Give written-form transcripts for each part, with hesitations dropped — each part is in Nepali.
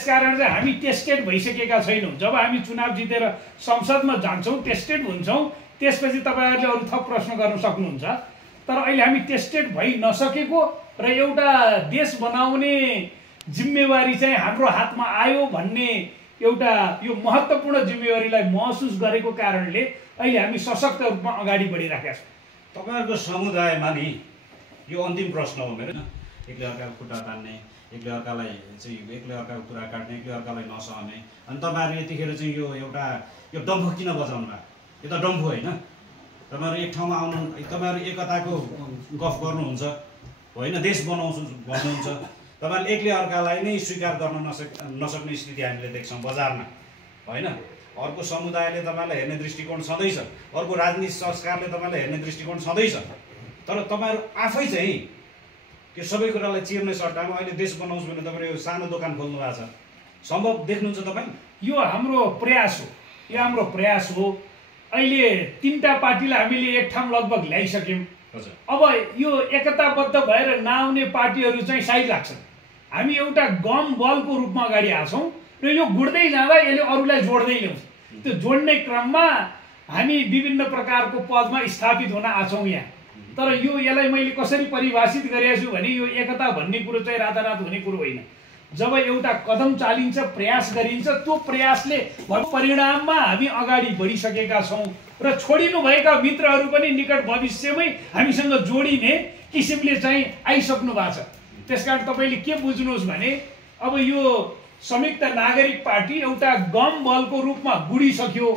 त्यसकारण चाहिँ हामी टेस्टेड भइसकेका छैनौँ। जब हामी चुनाव जितेर संसदमा जान्छौँ, टेस्टेड हुन्छौँ, त्यसपछि तपाईँहरूले अरू थप प्रश्न गर्न सक्नुहुन्छ। तर अहिले हामी टेस्टेड भइ नसकेको र एउटा देश बनाउने जिम्मेवारी चाहिँ हाम्रो हातमा आयो भन्ने एउटा यो महत्त्वपूर्ण जिम्मेवारीलाई महसुस गरेको कारणले अहिले हामी सशक्त रूपमा अगाडि बढिराखेका छौँ। तपाईँहरूको समुदायमा नि यो अन्तिम प्रश्न हो मेरो, एकले अर्काको खुट्टा तान्ने, एकले अर्कालाई चाहिँ एकले अर्काको कुरा काट्ने, एकले अर्कालाई नसहने, अनि तपाईँहरू यतिखेर चाहिँ यो एउटा यो डम्फु किन बजाउनु भएको? यो त डम्फु होइन। तपाईँहरू एक ठाउँमा आउनु, तपाईँहरू एकताको गफ गर्नुहुन्छ होइन, देश बनाउँछु भन्नुहुन्छ। तपाईँहरूले एकले अर्कालाई नै स्वीकार गर्न नसक्ने स्थिति हामीले देख्छौँ बजारमा होइन। अर्को समुदायले तपाईँलाई हेर्ने दृष्टिकोण छँदैछ, अर्को राजनीतिक संस्कारले तपाईँलाई हेर्ने दृष्टिकोण छँदैछ। तर तपाईँहरू आफै चाहिँ त्यो सबै कुरालाई चिर्ने सट्टामा अहिले देश बनाउँछु भने तपाईँले यो सानो दोकान खोल्नु भएको छ, सम्भव देख्नुहुन्छ तपाईँ? यो हाम्रो प्रयास हो, यो हाम्रो प्रयास हो। अहिले 3टा पार्टीलाई हामीले एक ठाउँ लगभग ल्याइसक्यौँ। अब यो एकताबद्ध भएर नआउने पार्टीहरू चाहिँ साइड लाग्छन्। हामी एउटा गम बलको रूपमा अगाडि आछौँ र यो गुड्दै जाँदा यसले अरूलाई जोड्दै ल्याउँछ। त्यो जोड्ने क्रममा हामी विभिन्न प्रकारको पदमा स्थापित हुन आछौँ यहाँ। तर यसलाई मैले कसरी परिभाषित गरेको छु भने यो एकता भन्ने कुरो चाहिँ रातारात हुने कुरो होइन। जब एउटा कदम चालिन्छ, प्रयास गरिन्छ, त्यो प्रयासले परिणाममा हामी अगाडि बढिसकेका छौँ र छोडिनुभएका मित्रहरू पनि निकट भविष्यमै हामीसँग जोडिने किसिमले चाहिँ आइसक्नु भएको छ। त्यसकारण तपाईँले के बुझ्नुहोस् भने अब यो संयुक्त नागरिक पार्टी एउटा गम बलको रूपमा गुडिसक्यो।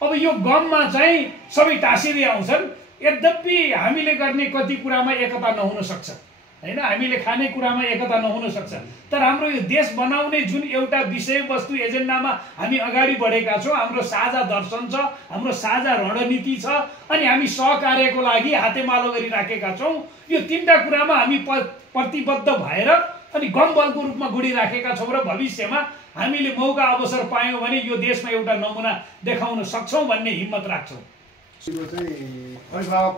अब यो गममा चाहिँ सबै टाँसिँदै आउँछन्। यद्यपि हामीले गर्ने कति कुरामा एकता नहुन सक्छ होइन, हामीले खाने कुरामा एकता नहुन सक्छ। तर हाम्रो यो देश बनाउने जुन एउटा विषयवस्तु एजेन्डामा हामी अगाडि बढेका छौँ, हाम्रो साझा दर्शन छ, हाम्रो साझा रणनीति छ, अनि हामी सहकार्यको लागि हातेमालो गरिराखेका छौँ। यो 3टा कुरामा हामी प्रतिबद्ध भएर अनि गम बलको रूपमा गुडिराखेका छौँ र भविष्यमा हामीले मौका अवसर पायौँ भने यो देशमा एउटा नमुना देखाउन सक्छौँ भन्ने हिम्मत राख्छौँ। चाहिँ अभिभावक